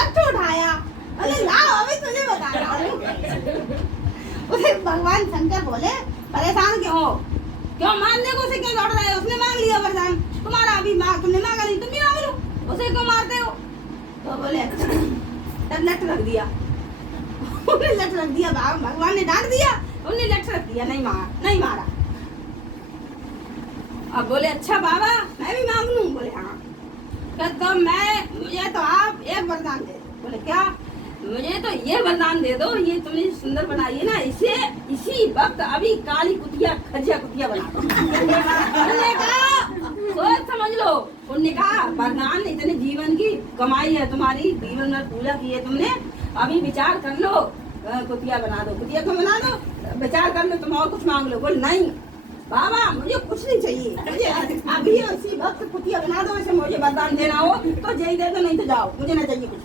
लठ उठाया, बोले लाओ अभी तुझे बता रहा हूँ। उसे भगवान शंकर बोले परेशान क्यों हो, क्यों मारने को उसे क्यों दौड़ रहे हो, उसने मांग लिया वरदान, तुम्हारा अभी मांग, तुमने मांगा नहीं, तुम भी मांग लो, उसे क्यों मारते हो। तो बोले तब लठ रख दिया, उन्हें लठ रख दिया, भगवान ने डांट दिया, उन्हें लठ रख दिया, नहीं मारा। अब बोले अच्छा बाबा मैं भी मांग लूं, बोले हाँ। तो मुझे तो आप एक वरदान दे दो, बोले क्या, मुझे तो ये वरदान दे दो, ये तुमने सुंदर बनाई है ना, इसे इसी वक्त अभी काली कुतिया खजिया कुतिया बना दो। उन्होंने कहा सोच समझ लो, उन्होंने कहा वरदान इतने जीवन की कमाई है तुम्हारी, जीवन में पूजा की है तुमने, अभी विचार कर लो, कुतिया बना दो, कुतिया को बना दो, विचार कर लो, तुम और कुछ मांग लो। बोल नहीं बाबा मुझे कुछ नहीं चाहिए, मुझे अभी इसी वक्त कुतिया बना दो, इसे मुझे वरदान देना हो तो जय दे दो, नहीं तो जाओ, मुझे ना चाहिए कुछ।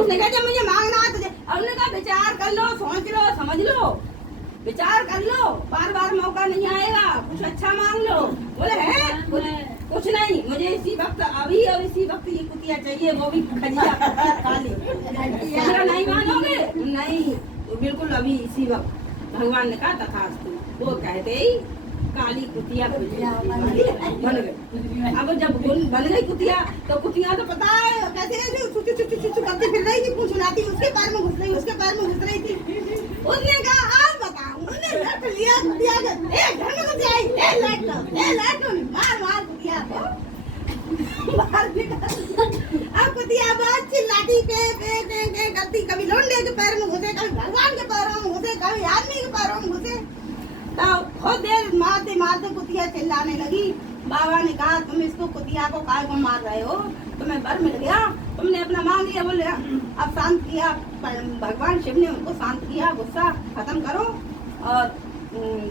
उसने कहा जब मुझे मांगना है तुझे, हमने कहा विचार कर लो, सोच लो, समझ लो, विचार कर लो, बार बार मौका नहीं आएगा, कुछ अच्छा मांग लो। बोले है कुछ नहीं, मुझे इसी वक्त अभी और इसी वक्त ये कुतिया चाहिए, वो भी खजिया काली। नहीं मानोगे, नहीं बिल्कुल अभी इसी वक्त। भगवान ने कहा तथास्तु। वो कहते ही काली कुतिया बन गई। अब जब बन गई कुतिया, तो कुतिया तो पता है कैसे करती फिर रही थी, पूछ उड़ाती, उसके पैर में घुस रही, उसके पैर में घुस रही थी। उसने कहा आज बताऊं, उसने लट लिया कुतिया के, घर में कुतिया आई, लट मार कुतिया को बाहर निकाल। अब कुतिया बहुत चिल्लाती पे करती, कभी लोंडे के पैर में घुसे, कभी भगवान के पैरों में घुसे, कभी आदमी के पैरों में घुसे। तो बहुत देर मारते मारते कुतिया चिल्लाने लगी। बाबा ने कहा तुम इसको कुतिया को काय को मार रहे हो, तुम्हें बर मिल गया, तुमने अपना मांग लिया। बोले अब शांत किया, भगवान शिव ने उनको शांत किया, गुस्सा खत्म करो, और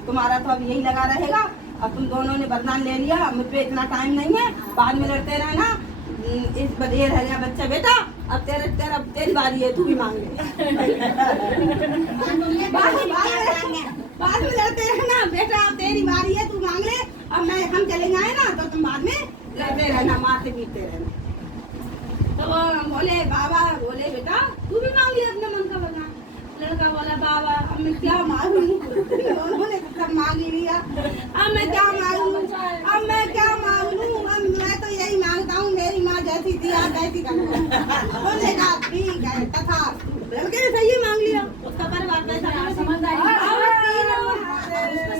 तुम्हारा तो अब यही लगा रहेगा, अब तुम दोनों ने वरदान ले लिया, मुझ पे इतना टाइम नहीं है, बाद में लड़ते रहना, इस बदे रह गया बच्चा बेटा, अब तेरी बारी है, तू भी मांग ले। बाद में लड़ते रहना बेटा, अब तेरी बारी है, तू मांग ले, अब हम चले जाए ना तो तुम बाद में लड़ते रहना, मारते पीटते रहना। तो बोले बाबा बोले बेटा तू भी मांग ले अपने मन का वरदान। लड़का बोला बाबा अब मैं क्या मांगू, उन्होंने सब मांग लिया, अब मैं क्या मांगू, अब मैं तो यही मांगता हूँ, मेरी माँ जैसी थी आप वैसी करो। बोले कहा ठीक है तथा, लड़के ने सही मांग लिया, उसका परिवार पैसा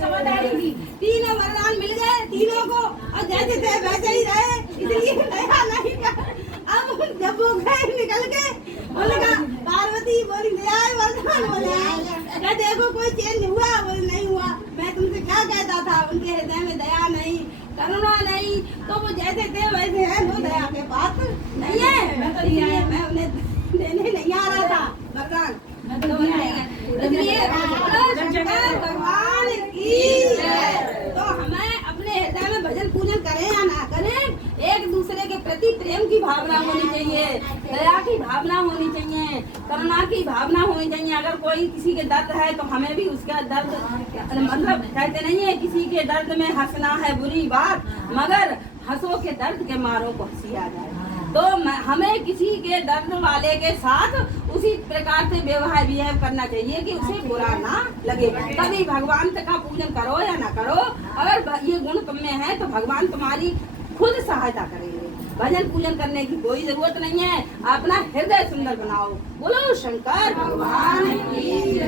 समझदारी थी, तीनों वरदान मिल गए तीनों को, और जैसे थे वैसे ही रहे, इसलिए नया नहीं। अब जब वो गए निकल के, बोले पार्वती बोली नया वरदान, बोले देखो कोई चेंज हुआ, बोले नहीं हुआ, मैं तुमसे क्या कहता था, उनके हृदय में दया नहीं, करुणा नहीं, तो वो जैसे थे वैसे है, वो दया के पात्र नहीं है, मैं उन्हें देने नहीं आ रहा था वरदान। भगवान की तो हमें अपने हृदय में भजन पूजन करें या ना करें, एक दूसरे के प्रति प्रेम की भावना होनी चाहिए, दया की भावना होनी चाहिए, करुणा की भावना होनी चाहिए। अगर कोई किसी के दर्द है तो हमें भी उसका दर्द, मतलब कहते नहीं है किसी के दर्द में हंसना है बुरी बात, मगर हंसो के दर्द के मारों को हंसी आ जाए। तो हमें किसी के दर्द वाले के साथ उसी प्रकार से व्यवहार करना चाहिए कि उसे बुरा ना लगे। कभी भगवान का पूजन करो या ना करो, अगर ये गुण तुम में है तो भगवान तुम्हारी खुद सहायता करेंगे। भजन पूजन करने की कोई जरूरत नहीं है, अपना हृदय सुंदर बनाओ। बोलो शंकर भगवान की।